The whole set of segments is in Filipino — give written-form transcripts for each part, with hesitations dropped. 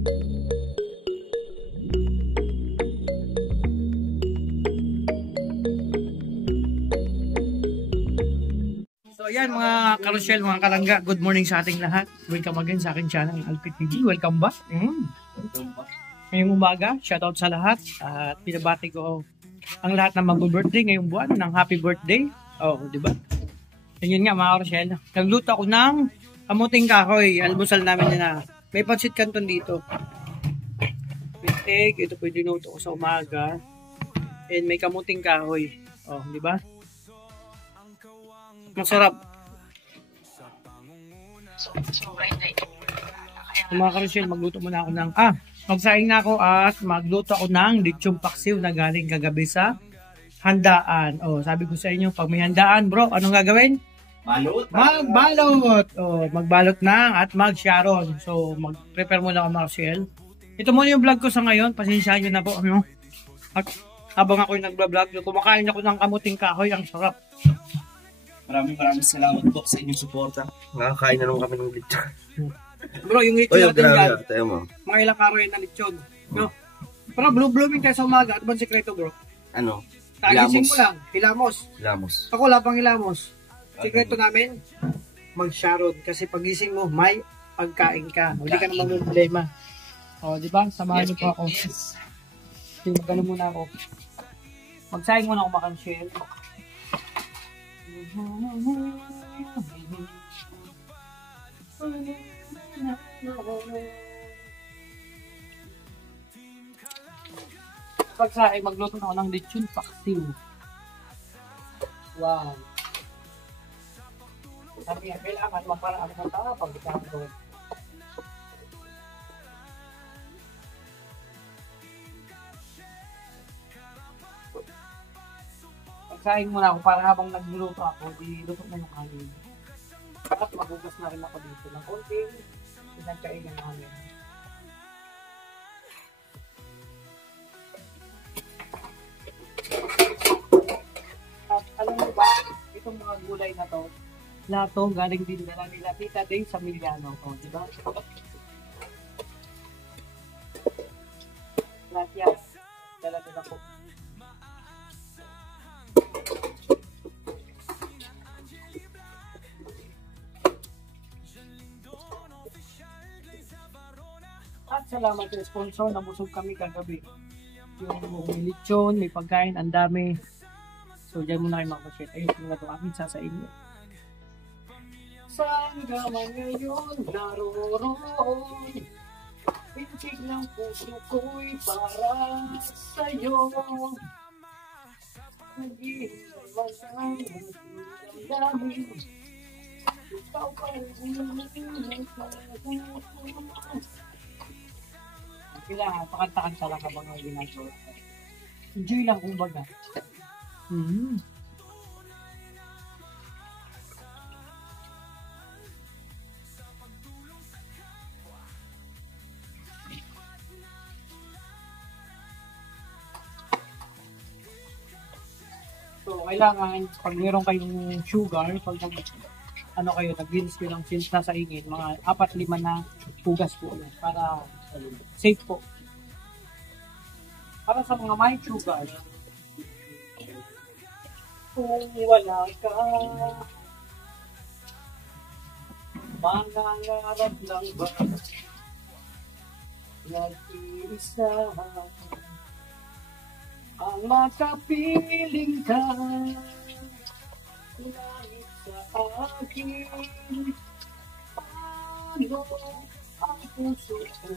So ayan mga karosyel, mga kalangga, good morning sa ating lahat. Welcome again sa aking channel, Alpit TV. Welcome back. Ngayong umaga, shoutout sa lahat. At pinabati ko ang lahat na mag-birthday ngayong buwan ng happy birthday. Oh, di ba? Yun nga mga karosyel. Nagluto ako ng kamuting kahoy. Almusal namin na. May pansit canton dito. May egg. Ito po yung dinuto ko sa umaga. And may kamuting kahoy. Oh, di ba? Masarap. Mga karosyel, magluto muna ako ng magsaing na ako at magluto ako ng lechong paksiw na galing kagabi sa handaan. Oh, sabi ko sa inyo, pag may handaan, bro, anong gagawin? Balot. Magbalot. Oh, magbalot na at mag-sharon. So, mag-prepare muna ako mga karosyel. Ito muna yung vlog ko sa ngayon. Pasensyahan nyo na po. Ano? At habang ako'y nag-vlog, kumakain ako ng kamuting kahoy. Ang sarap. Maraming salamat po sa inyong suporta. Nakakain na nung kami ng lechon. Bro, yung lechon natin grabe, yan, tayo mo. mga ilang araw yan na lechon. No? Pero blue blooming tayo sa umaga. Ano bang sekreto, bro? Ano? Tagising mo lang, hilamos. Hilamos. Ako wala pang hilamos. Sekreto namin, mag-sharon. Kasi pagising mo, may pagkain ka. Hindi ka naman may problema. O, di ba? Samahan niyo po ako. Sige, magano muna ako. Magsaing muna ako makan-shell. Pagsaing, magluto na ako ng lechon paksiw. Wow. Sabi nga, kailangan maparaan ng tao pag ikaw. Pagsaing muna ako para habang nagluluto ako, diluto na yung kanin. At magugas na rin ako dito ng konting pinagkain ng namin. At alam mo ba, itong mga gulay na to, lahat to galing din nila nila Tita Day sa Miliano ko, di ba? Gracias. Dala nila po. At salamat sa sponsor, nabusog kami kagabi. Yung may lechon, may pagkain, ang dami. So, dyan muna kayo makapashare. Ayun, kung ito aking sasain. Saan ka man ngayon naroon? Pintig ng puso ko'y para sa'yo. Nag-iiwan ang damdamin. Ikaw pa rin kailangan, pakanta-kanta lang habang ang ginagawa. Enjoy lang, kumbaga. So, kailangan, pag meron kayong sugar, pag ano kayo, nag-rinse ko ng since nasa ingin, mga 4-5 na hugas po para safe po. Para sa mga may sugar, kung wala ka, mangangarap lang ba nag-iisa ang makapiling ka langit sa akin? Paano ang puso ko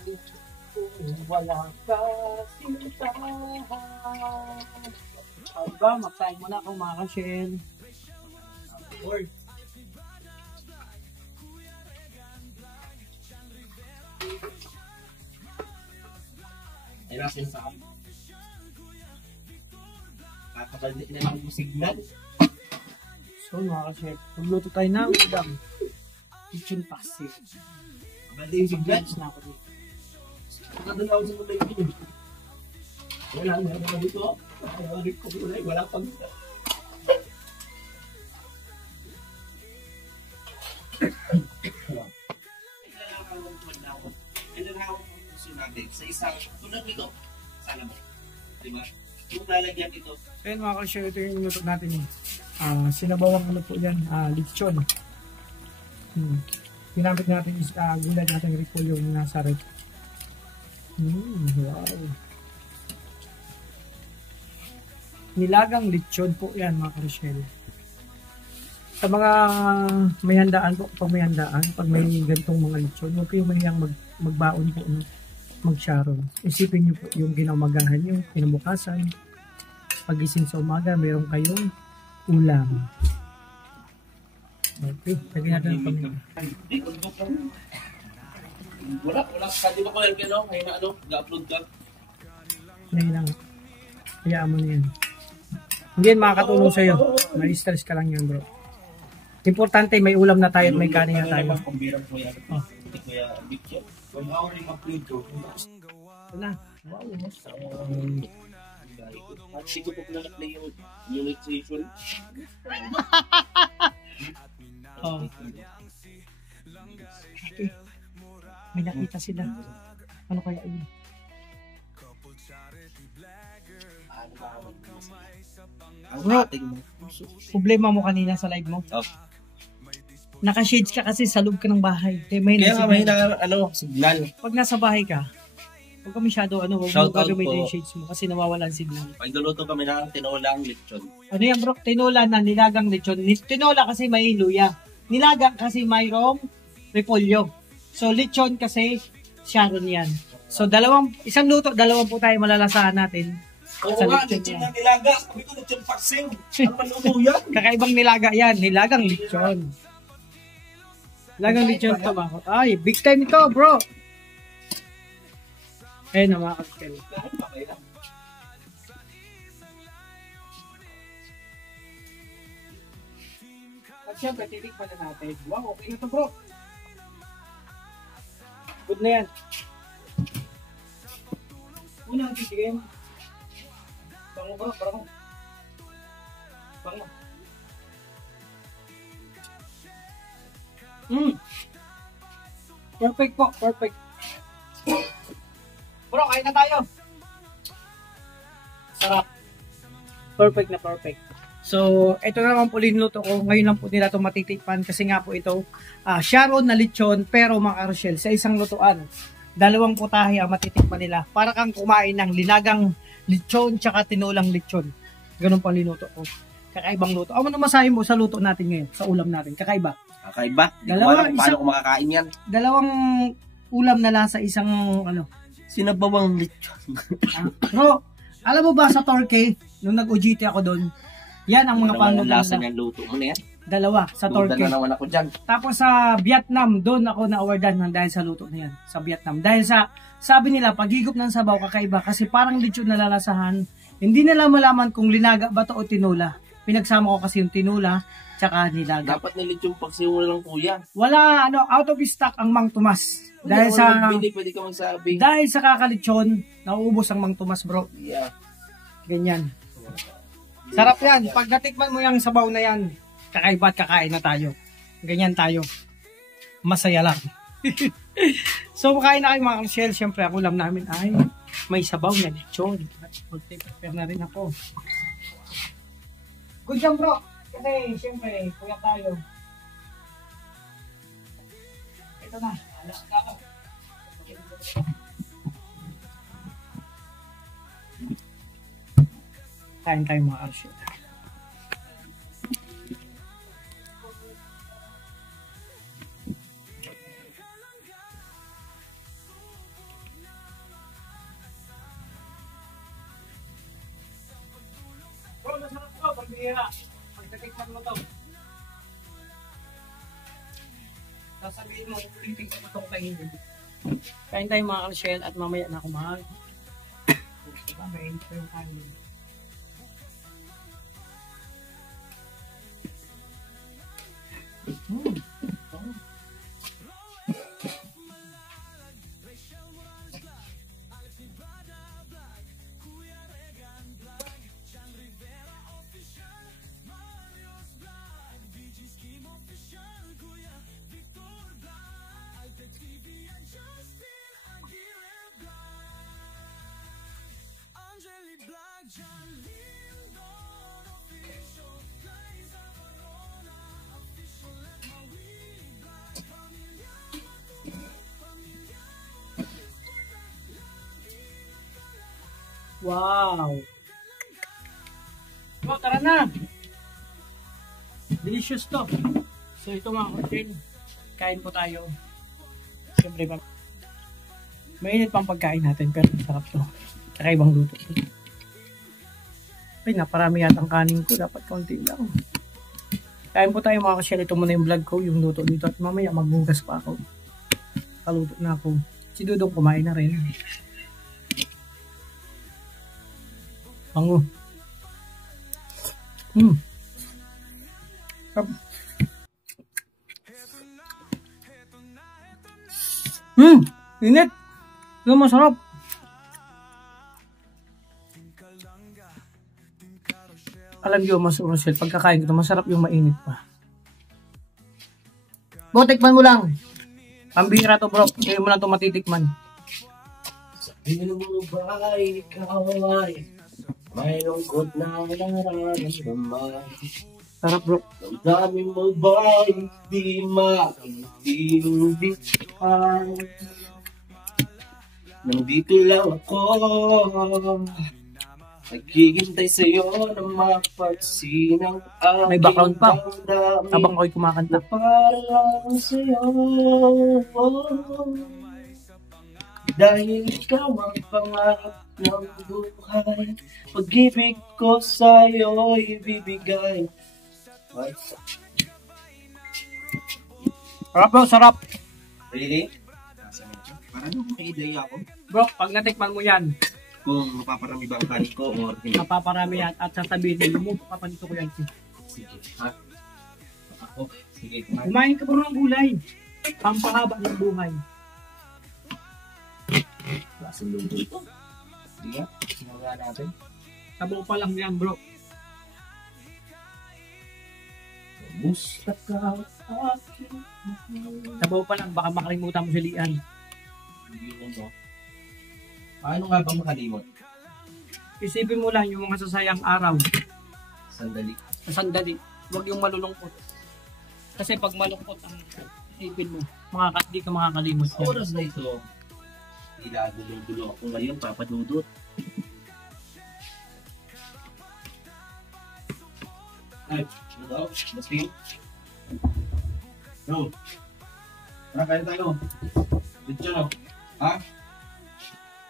kung wala ka sintahan? Aba, magsahin mo na ako mga ka-shell. Lord. Ay, nasin sa akin. Kakabaldi na lang yung signal. So mga ka-shell, magluto tayo ng udang. Lechon paksiw. Kabaldi yung signal. Na ako dito. Nakadun ako sa mga ito. Wala na dito. Wala pang ito. lechon natin sa isang tulad nito. Sana mo. Diba? Yung lalagyan ito. Ayun mga ka-share, ito yung luto natin. Sinabawang ano po yan, lechon. Ginamit natin is gulay natin repolyo yung nasa rep. Wow. Nilagang lechon po yan mga ka-share. Sa mga may handaan po, pag may handaan, pag may ganitong mga lechon, huwag kayong mahiyang magbaon po, no? Mag-sharon. Isipin nyo po yung ginamagahan nyo, kinabukasan. Pagising sa umaga, mayroon kayong ulam. Okay, lagyan natin ang pamilya. Wala. Hindi ba ko lang ngayon na ga-upload ka? Ngayon lang. Hayaan mo na yan. Hindi yan makakatulong sa'yo. May stress ka lang yan, bro. Importante, may ulam na tayo at may kanin na tayo. Ito na. Wow, Siko po na na yung nutrition. Oh. Okay. May nakita sila. Ano kaya yun? Bro, problema mo kanina sa live mo? Oh. Naka-shades ka kasi sa loob ka ng bahay. Kaya nga may signal. Pag nasa bahay ka, huwag ka masyado, huwag mo gagamitin yung shades mo kasi nawawala ang signal. Pagluluto kami ng tinolang lechon. Ano yan bro? Tinola na nilagang lechon. Tinola kasi may luya. Nilagang kasi mayroong repolyo. So lechon kasi sharon yan. So isang luto, dalawang po tayo malalasahan natin. Oo nga, lechon na nilaga. Sabi ko lechon paksing. Ano maluto yan? Kakaibang nilaga yan. Nilagang lechon. Nilagang lechon to ba? Ay, big time ito bro. Eh, namakot ka rin. At syempre, titikman na natin. Wow, okay na to bro. Good na yan. Una ang titigin. Bango bro, bango. Bango. Perfect po, perfect. Bro, kain na tayo. Sarap. Perfect na perfect. So, ito naman po linuto ko. Ngayon lang po nila ito matitikpan kasi nga po ito sharon na lechon pero mga Rochelle sa isang lutuan. Dalawang putahe ang matitikpan nila. Para kang kumain ng linagang lechon tsaka tinulang lechon. Ganun pang linuto ko. Kakaibang luto. Ano masahin mo sa luto natin ngayon? Sa ulam natin? Kakaiba? Kakaiba? Hindi ko alam paano ko makakain yan. Dalawang ulam na lasa isang sinabawang lechon. Bro, alam mo ba sa Torquay, nung nag-OJT ako doon, yan ang mga paano lasa ng luto mo na yan. Dalawa sa Torquay. Na naman ako dyan. Tapos sa Vietnam, doon ako na-awardan dahil sa luto na yan. Sa Vietnam. Dahil sa, sabi nila, paghigop ng sabaw kakaiba kasi parang lechon na lalasahan. Hindi nila malaman kung linaga ba to o tinula. Pinagsama ko kasi yung tinula, tsaka nilaga. Dapat nilechon pagsimulan lang kuya. Wala, out of stock ang Mang Tomas. Dahil sa pwede ka magsabi. Dahil sa kakalitsyon, nauubos ang Mang Tomas, bro. Yeah. Ganyan. Sarap yan. Pag natikman mo yung sabaw na yan, kakaiba at kakain na tayo. Ganyan tayo. Masaya lang. So, makain na kayo mga Rochelle. Siyempre, ang ulam namin ay may sabaw na lechon. Mag-prepare na rin ako. Good job, bro. Kasi, siyempre, kuya tayo. Ito na. Kain tayo mga Rochelle. Bro, masarap to. Pagbihira. Pagkatikman mo to. Sasabihin mo, ulitin ko itong kainin. Kain tayo mga Rochelle at mamaya na kumain. May ito yung kanin. Wow! Oh, tara na! Delicious to. So ito mga kutin, kain po tayo. Siyempre pa. Mainit pang pagkain natin pero masarap to. Kakaibang luto. Ay, naparami yatang kanin ko. Dapat kaunti lang. Kain po tayo mga kasyal. Ito muna yung vlog ko, yung luto dito. At mamaya magbugas pa ako. Kaluto na ako. Si Dudong kumain na rin. Bango. Init. Yung masarap. Alam niyo, Mas Rosel, pagkakain ko ito, masarap yung mainit pa. Bro, tikman mo lang. Pambira to, bro. Hindi mo lang ito matitikman. Sabihin mo ba ikaw ay may lungkot na nararamdaman? Sarap, bro. Ang dami mo ba hindi maintindihan? Nandito lang ako, naghihintay sa'yo na mapagsinang aking May background pa. damdamin. Habang ako'y kumakanta. Para lang sa'yo, dahil ikaw ang pangarap ng buhay. Pag-ibig ko sa'yo ibibigay. What? Sarap, bro. Sarap. Really? Parang may ideya ako Bro, pag natikman mo yan, kung mapaparami ba ang kanin ko or hindi. mapaparami yan at sasabihin mo, papanito ko yan. Sige, ha? Ako, sige. Kumain ka bro ng gulay. Pampahaba ng buhay. Klaseng luto ito. Sige nga, sinagawa natin. Sabaw pa lang yan, bro. Musta ka aking Sabaw pa lang, baka makalimutan mo si Lian. hindi mo. Paano nga ba makalimot? Isipin mo lang yung mga sasayang araw Sandali. sa sandali. Huwag yung malulungkot. Kasi pag malungkot ang isipin mo, di ka makakalimot. Sa oras na ito, ilagulo-gulo ako ngayon, papadudot. Ay, ano daw? Bastin? No. Tara, kaya tayo. Dito no? Ha?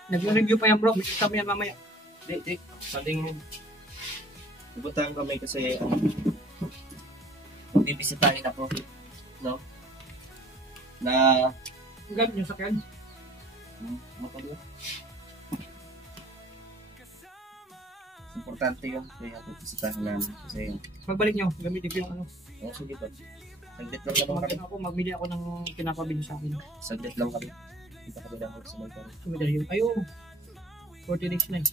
Nag-review pa yan bro, may kasama yan mamaya. Di. Saling bubutahan kami kasi bibisitahin ako. No? Na Ang gamit nyo sakyan. motor. Importante yun. Kaya bibisitahin namin. Kasi Pagbalik nyo, gamitin ko yung ano. sige pa. Saglit lang naman kami. Magbili ako ng pinapabili sa akin. Saglit lang kami. Kita kami lang sa Malpang. Sumidari yun. Ayo, 40 days na eh.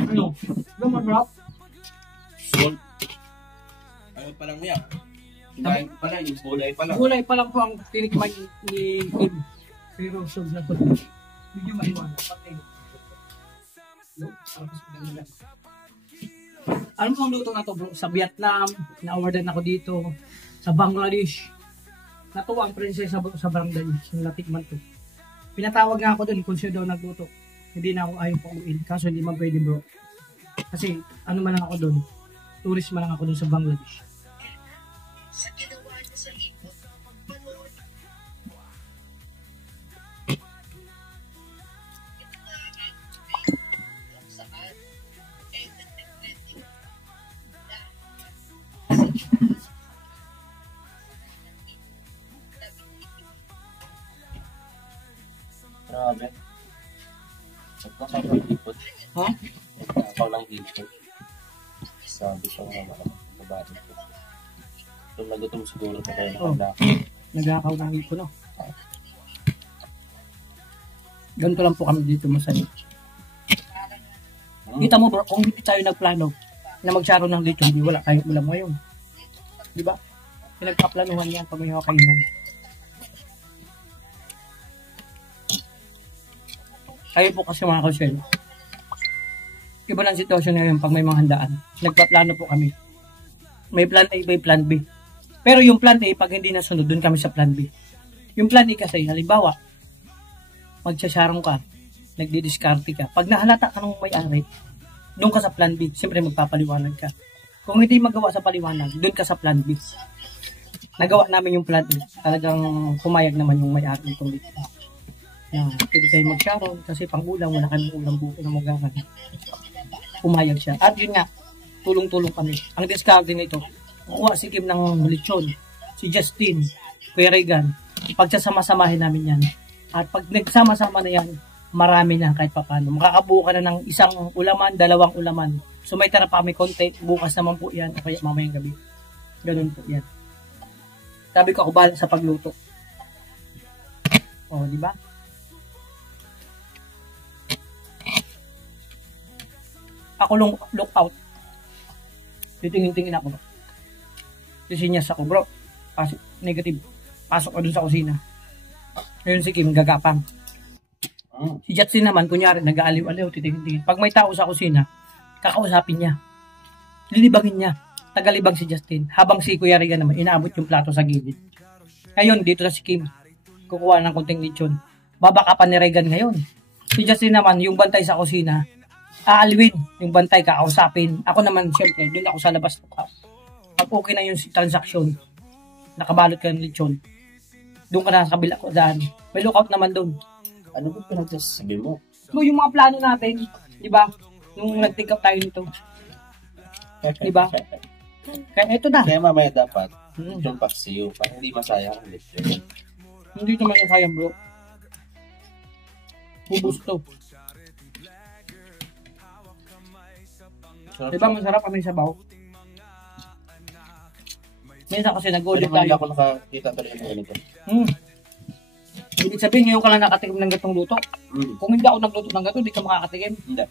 Ano? Ano masarap? Salt. Ano pa lang niya? Kinain pa lang, yung gulay pa lang. Gulay pa lang po ang tinikman ni Kim. Pero sub na to. Medyo maiwan. Patay. Alam mo ang luto na to bro? Sa Vietnam, na-awardan ako dito. Sa Bangladesh. Natuwa ang prinsesa sa Bangladesh. Yung natikman to. Pinatawag nga ako doon kung siya daw nagluto. Hindi na ako ayaw pauwiin. Kaso hindi man pwede bro. Kasi ano man lang ako doon. Tourist man lang ako doon sa Bangladesh. Sa ginawa niya sa ikot, panood. Ito nga ang kung saan nagtrending Grabe. Nagkakapag-ipot. Ha? Nagkakaw lang ipot. Sabi siya nga mga babae. Gutom siguro pa tayo Oh. Nag-aakaw ng ipon no? Ganito lang po kami dito masaya. Kita mo bro, kung hindi tayo nagplano na magsaro ng lechon, hindi wala tayong ulam ngayon. Di ba? Pinagpaplanuhan yan pag may kainan. Kayo po kasi mga kasyel, Iba lang sitwasyon ngayon pag may mga handaan. Nagpaplano po kami. May plan A, may plan B. Pero yung plan A, pag hindi nasunod, dun kami sa plan B. Yung plan A kasi, halimbawa, magsasyarong ka, nagdidiskarte ka. Pag nahalata ka ng may-ari, doon ka sa plan B. Siyempre magpapaliwanag ka. Kung hindi magawa sa paliwanag, doon ka sa plan B. Nagawa namin yung plan A. Talagang pumayag naman yung may-ari itong dito. Pwede tayo mag-sharon kasi pang ulam, wala kami ulam buko na magagan. Pumayag siya. At yun nga, tulong-tulong kami. Ang discarding nito, kuha si Kim ng lechon, si Justin, Kuya Regan. Pagsasama-samahin namin yan. At pag nagsama-sama na yan, marami na kahit papano. Makakabuo ka na ng isang ulaman, dalawang ulaman. So may tara pa kami konti, bukas naman po yan, o kaya mamayang gabi. Ganun po yan. Sabi ko, ako bahala sa pagluto. O, di ba? Ako look out. Titingin-tingin ako. Sisinyas ako, bro. Pasok, negative. Pasok ka dun sa kusina. Ngayon si Kim, gagapang. Si Justin naman, kunyari, nag-aaliw-aliw, titingin-tingin. Pag may tao sa kusina, kakausapin niya. Lilibangin niya. Tagalibang si Justin. Habang si Kuya Regan naman, inaabot yung plato sa gilid. Ngayon, dito na si Kim. Kukuha ng konting lechon. Babakapan ni Regan ngayon. Si Justin naman, yung bantay sa kusina, aalwin yung bantay, kakausapin. Ako naman, syempre, doon ako sa labas. Pag okay na yung transaction, nakabalot ka ng lechon, doon ka na sa kabila ko daan. May lookout naman doon. Ano ba pinagsasabi mo? So, yung mga plano natin, di ba? Nung nag-take up tayo nito. Di ba? Kaya ito na. Kaya mamaya dapat, yung paksiyo, para hindi masayang ang lechon. Hindi naman yung sayang, bro. Ubus to. Diba masarap kami sa baw? Minsan kasi nag-ulit Hindi tayo. ako nakakita talaga ng ganito. Ibig sabihin ngayon ka lang nakatikim ng gatong luto. Kung hindi ako nagluto ng gato, hindi ka makakatikim. Hindi.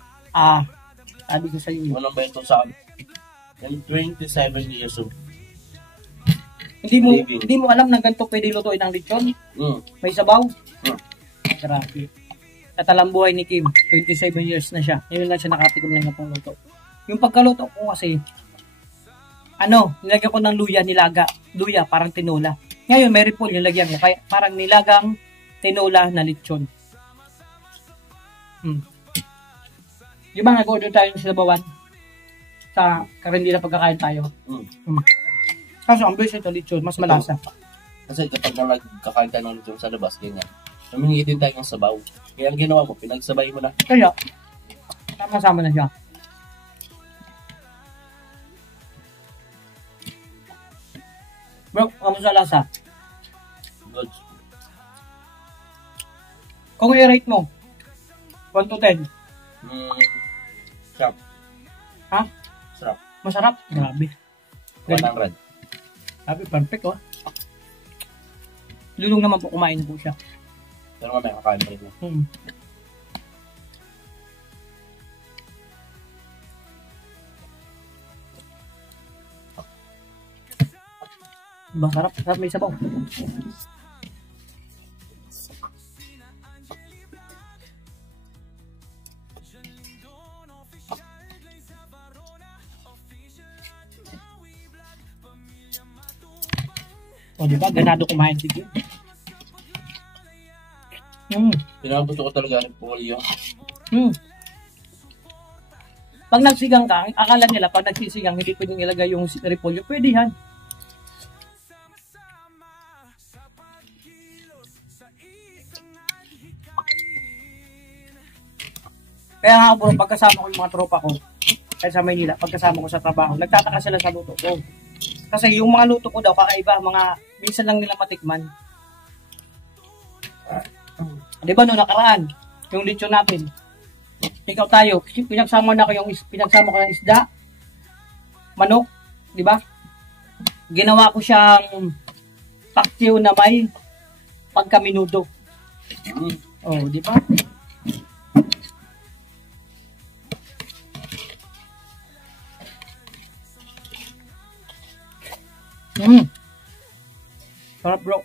Sabi ko sa iyo. Walang ba ito sa amin? 27 years old. Hindi mo alam na ganito pwede lutuin ng lechon? May sabaw? Grabe. Katalang buhay ni Kim, 27 years na siya. Ngayon lang siya nakatikim ng gatong luto. Yung pagkaluto ko kasi, nilagyan ko ng luya, nilaga. Luya, parang tinola. Ngayon, may repol yung lagyan ko. Kaya parang nilagang tinola na lechon. Di ba nag-order tayo sa Labawan? Sa Karindila pagkakain tayo. Kaso, ang base ito lechon, mas malasa. Kasi kapag nagkakain tayo ng lechon sa labas, ganyan. Humingi din tayo ng sabaw. Kaya ang ginawa mo, pinagsabay mo na. Kaya, sama-sama na siya. Bro, kamusta lasa? Good. Kung i-rate mo, 1 to 10. Sarap. Ha? Sarap. Masarap? Grabe. 100. Grabe, perfect oh. Lulong naman po, kumain po siya. Pero mamaya kakain pa rin mo. Masarap, sarap may sabaw. O diba, ganado kumain si Kim. Pinagusto ko talaga rin polio. Pag nagsigang ka, akala nila pag nagsisigang hindi pwedeng ilagay yung repolyo, pwede yan. Kaya nga bro, pagkasama ko yung mga tropa ko, kahit sa Maynila, pagkasama ko sa trabaho, nagtataka sila sa luto ko. Kasi yung mga luto ko daw, kakaiba, minsan lang nila matikman. Di ba no, nakaraan, yung lechon natin, ikaw tayo, pinagsama ko ng isda, manok, di ba? Ginawa ko siyang paksiw na may pagkaminudo. Oh, di ba? Sarap bro.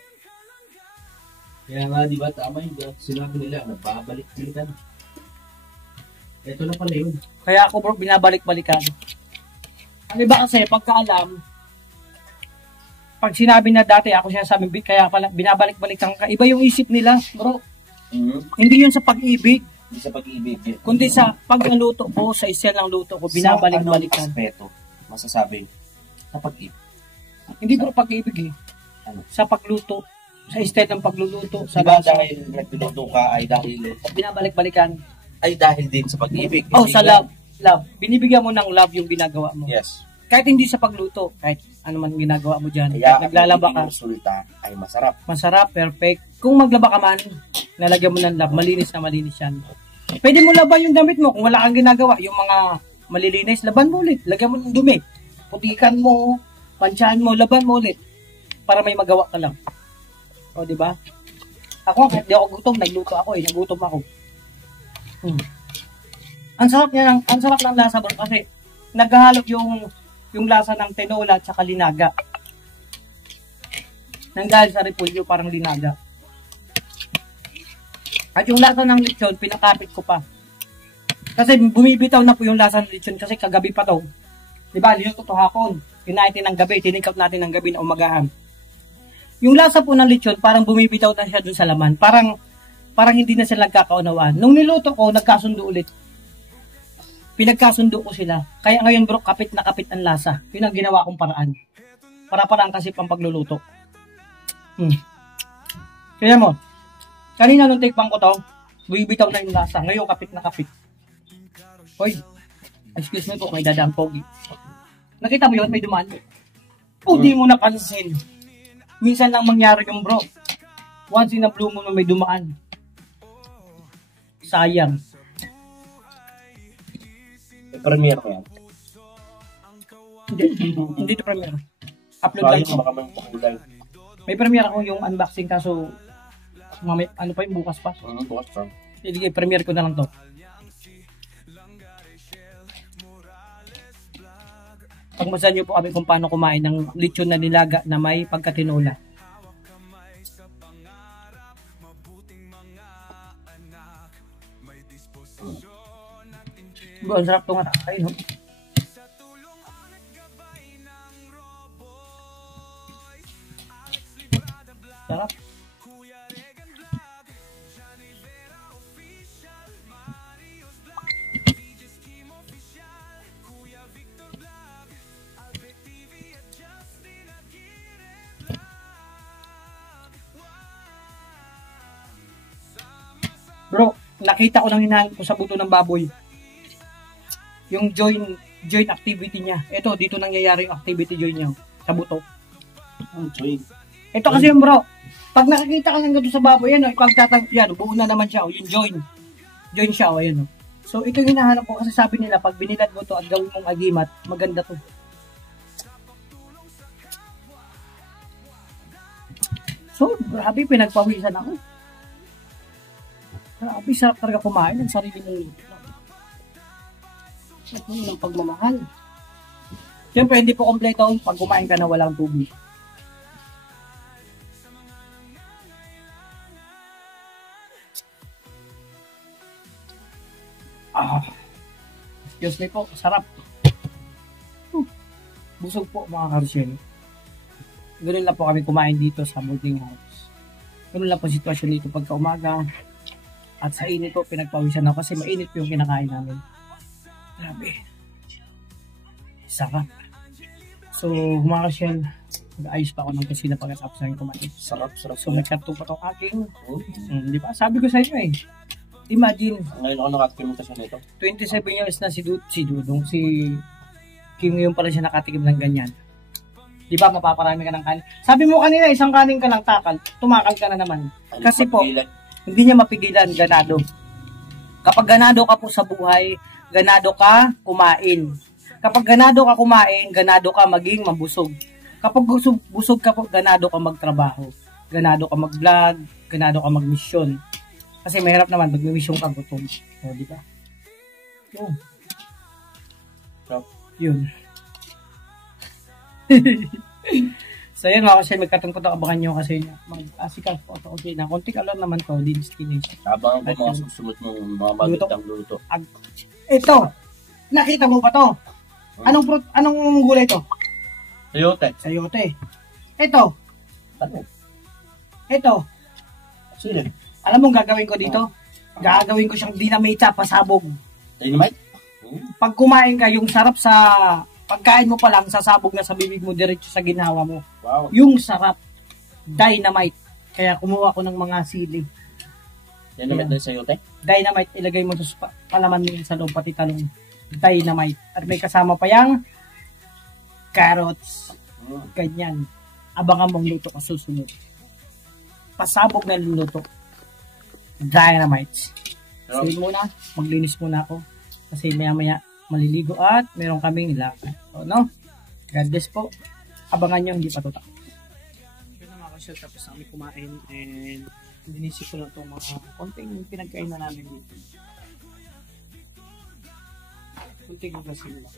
Kaya nga, di ba, tama yung sinabi nila, nababalik-balikan. Ito na pala yun. Kaya ako bro, binabalik-balikan. Ano ba kasi, pagkaalam, pag sinabi na dati, ako siya sabi, kaya pala, binabalik-balikan ka, iba yung isip nila, bro. Hindi yun sa pag-ibig, Hindi sa pag-ibig. kundi sa pagluto ko, sa isa ng luto ko, binabalik-balikan. Sa anong aspeto, masasabi sa pag-ibig? Hindi bro pag-ibig eh. Ano? Sa pagluto, sa style ng pagluluto, sa Diba lasa, dahil nagpiluto ka ay binabalik-balikan. dahil din sa pag-ibig. Oh, Hindi sa lang- love. Love. Binibigyan mo ng love yung ginagawa mo. Yes. Kahit hindi sa pagluto, kahit ano man ginagawa mo dyan. Kaya Kahit naglalaba ka, ang resulta ay masarap. masarap, perfect. Kung maglaba ka man, nalagyan mo ng love, malinis na malinis yan. Pwede mo laban yung damit mo kung wala kang ginagawa. Yung mga malilinis, laban mo ulit. Lagyan mo ng dumi. Putikan mo, pansyahan mo, laban mo ulit. Para may magawa ka lang. O, di ba? Ako, kahit di ako gutom, nagluto ako eh. Nagutom ako. Ang sarap niya, ang sarap ng lasa bro kasi naghahalog yung lasa ng tinola at saka linaga. Nang dahil sa repolyo, parang linaga. At yung lasa ng lechon, pinakapit ko pa. Kasi bumibitaw na po yung lasa ng lechon kasi kagabi pa to. Diba, linuto to hapon. Kinain ng gabi, tinikap natin ng gabi na umagahan. Yung lasa po ng lechon, parang bumibitaw na siya dun sa laman. Parang hindi na sila nagkakaunawaan. Nung niluto ko, nagkasundo ulit. Pinagkasundo ko sila. Kaya ngayon bro, kapit na kapit ang lasa. Yun ang ginawa kong paraan. Para-paraan kasi pang pagluluto. Kaya mo, kanina nung take bang ko to, bumibitaw na yung lasa. Ngayon kapit na kapit. Hoy, excuse me po, may dadang pogi. Nakita mo yun, may dumaan. O di mo napansin. Minsan lang mangyari yung bro. Once in a blue moon may dumaan. Sayang. Premiere ko yan. Hindi ito premiere. Upload lang. Sayang baka may pakulay. May premiere ako yung unboxing kaso ano pa yung bukas pa. Bukas pa. Sige, premiere ko na lang to. Pagmasan niyo po kami kung paano kumain ng lechon na nilaga na may pagkatinola. Bro, ang sarap itong atay, no? Sarap. Bro, nakita ko lang hinahanap ko sa buto ng baboy. Yung joint activity niya. Ito, dito nangyayari yung activity joint niya. Sa buto. Joy. Ito kasi yung bro, pag nakikita ka ng ganito sa baboy, yan o, yan, buo na naman siya, o, yung joint. Joint siya, o, yan o. So, ito yung hinahanap ko kasi sabi nila, pag binilad mo to at gawin mong agimat, maganda to. So, grabe, pinagpawisan ako. Grabe, sarap talaga kumain ng sarili mong luto. Sarap mo ng pagmamahal. Siyempre, hindi po kompleto pag kumain ka na walang tubig. Excuse me po, sarap. Busog po mga karusyel. Ganun lang po kami kumain dito sa boarding house. Ganun lang po sitwasyon dito pagka umaga. At sa init po, pinagpawisan ako kasi mainit po yung kinakain namin. Grabe. Sarap. So, mga karusyel, nag-ayos pa ako ng kusina pagkatapos namin kumain. Sarap. So, nagkarto pa itong aking. Di ba? Sabi ko sa inyo eh. Imagine, Ngayon ako nakatikimutasyon nito. 27 years na si Dudong, si King yung pala siya nakatikim ng ganyan. Di ba, mapaparami ka ng kanin. Sabi mo kanina, isang kanin ka lang takal, tumakal ka na naman. Kasi po, hindi niya mapigilan, ganado. Kapag ganado ka po sa buhay, ganado ka kumain. Kapag ganado ka kumain, ganado ka maging mabusog. Kapag busog ka po, ganado ka magtrabaho. Ganado ka mag-vlog, ganado ka mag-mission. Kasi mahirap naman pag may mission ka gutom. O, di ba? Yun. Yun. So yun mga kasi magkatungkot ako, abangan nyo kasi mag-asikas po ito. Okay na, konting alam naman to, linis kinis. Habang ang mga susunod mong mga magandang luto. Ito, nakita mo ba to? Anong gulay to? Sayote. Sayote. Ito. Ano? Ito. Sili. Alam mo gagawin ko dito? Gagawin ko siyang dinamita, pasabog. Dynamite? Pag kumain ka, yung sarap sa pagkain mo pa lang, sasabog na sa bibig mo, diretso sa ginawa mo. Wow. Yung sarap, dynamite. Kaya kumuha ko ng mga sili. Dynamite na sayote? Dynamite, ilagay mo sa palaman mo sa loob, pati talong. Dynamite. At may kasama pa yung carrots. Ganyan. Abangan mong luto ka susunod. Pasabog na luto. Dynamite. So yun muna, maglinis muna ako. Kasi maya-maya maliligo at meron kaming lakad. So, no? God bless po. Abangan nyo, hindi pa ito tapos. Yun na mga kasyal, tapos na kami kumain and dinisip ko lang itong mga konting pinagkain na namin dito. Kunting gasin lang.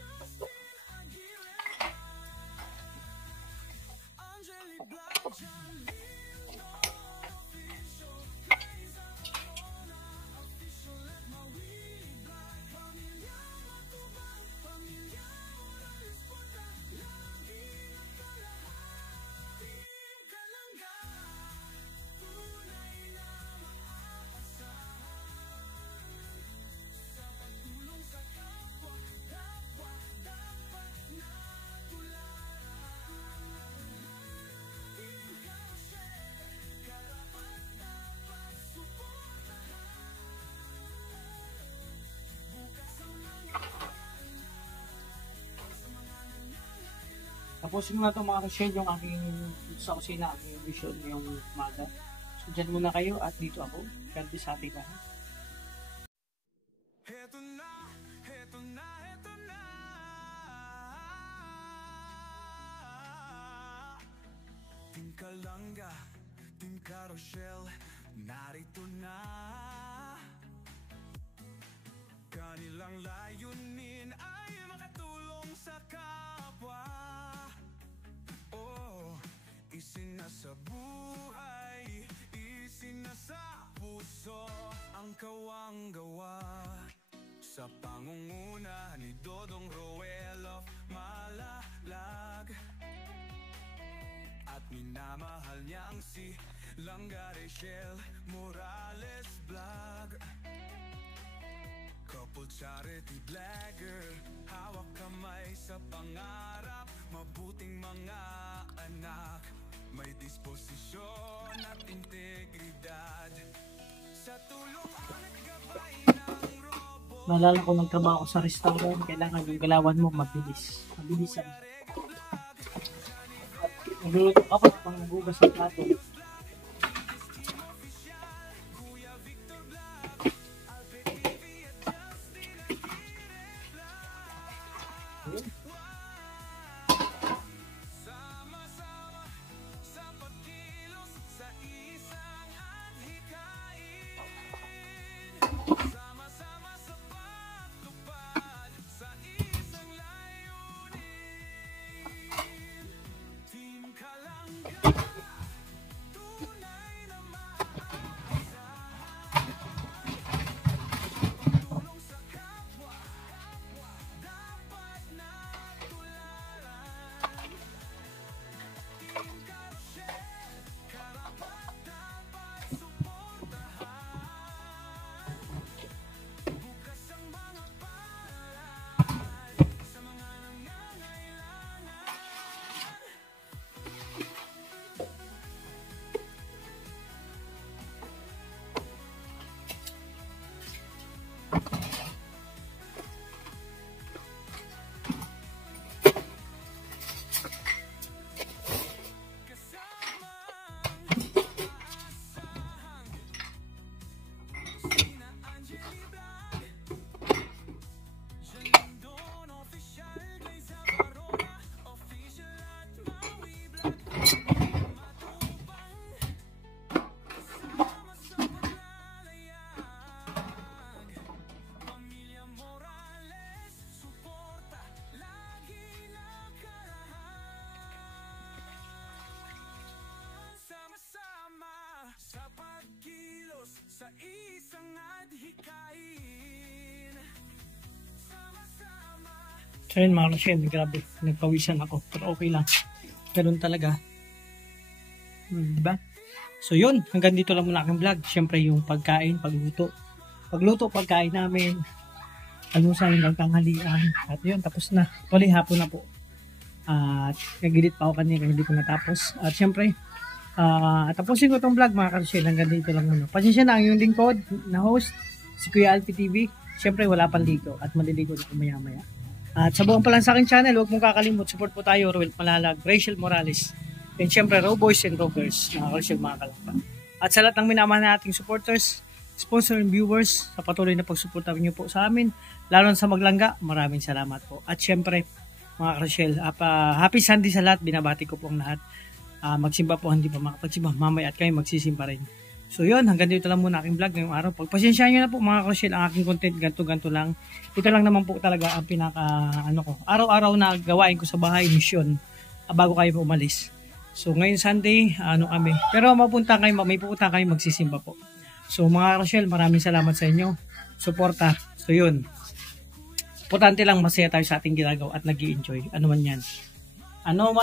Tapusin mo na ito mga ka-share yung aking sa kusina, aking vision yung umaga. So dyan muna kayo at dito ako. God bless sa ating lahat. Heto na, heto na, heto na. Team Kalanga, Team Carousel, narito na. Kanilang layunin ay makatulong sa kapwa. Isinasa buhay, isinasa puso ang kawang gawa sa pangunguna ni Dodong Roel of Malalag. At minamahal niya ang si Langga Rachel Morales Vlog. Couple charity blogger, hawak kamay sa pangarap, mabuting mga anak. May disposisyon at integridad sa tulong at gabay ng robot. Naalala ko nagtrabaho ko sa restaurant, kailangan yung galawan mo mabilis. Mabilisan. At magluluto ka pa pang nagugas ng plato. sa isang adhikain. Sama-sama. So yun mga Rochelle, grabe, nagpawisan ako. Pero okay lang. Ganun talaga. Diba? So yun, hanggang dito lang muna aking vlog. Siyempre yung pagkain, pagluto. Pagkain namin. Almusal hanggang tanghalian. At yun, tapos na. Tuloy hapon na po. At nagidit pa ako kanina, hindi ko natapos. At siyempre, tapusin ko itong vlog mga Rochelle. Hanggang dito lang muna. Pasensya na ang yung lingkod na host, si Kuya Alpi TV. Siyempre wala pang ligo at maliligo na maya-maya. At sa buong pa lang sa akin channel, huwag mong kakalimut, support po tayo, Roel Malalag, Rachel Morales, and syempre, Raw Boys and Rovers, mga Rochelle, mga kalangga. At sa lahat ng minamahal nating supporters, sponsor and viewers, sa patuloy na pagsuporta niyo po sa amin, lalo na sa Maglangga, maraming salamat po. At syempre, mga Rochelle, happy Sunday sa lahat, binabati ko po ang lahat. Magsimba po, hindi pa makapagsimba, mamaya at kami magsisimba rin. So yun, hanggang dito lang muna aking vlog ngayong araw. Pagpasensyahan nyo na po mga Rochelle, ang aking content ganto-ganto lang. Ito lang naman po talaga ang pinaka araw-araw na gawain ko sa bahay, mission, bago kayo umalis. So ngayon Sunday, kami. Pero may pupunta kayo magsisimba po. So mga Rochelle, maraming salamat sa inyo. Suporta. So yun. Importante lang masaya tayo sa ating ginagawa at nag-i-enjoy. Ano man yan. Ano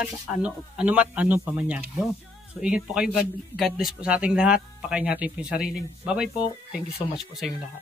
pa man yan. No? So, ingat po kayo. God bless po sa ating lahat. Pakaingatan po yung sarili. Bye-bye po. Thank you so much po sa inyong lahat.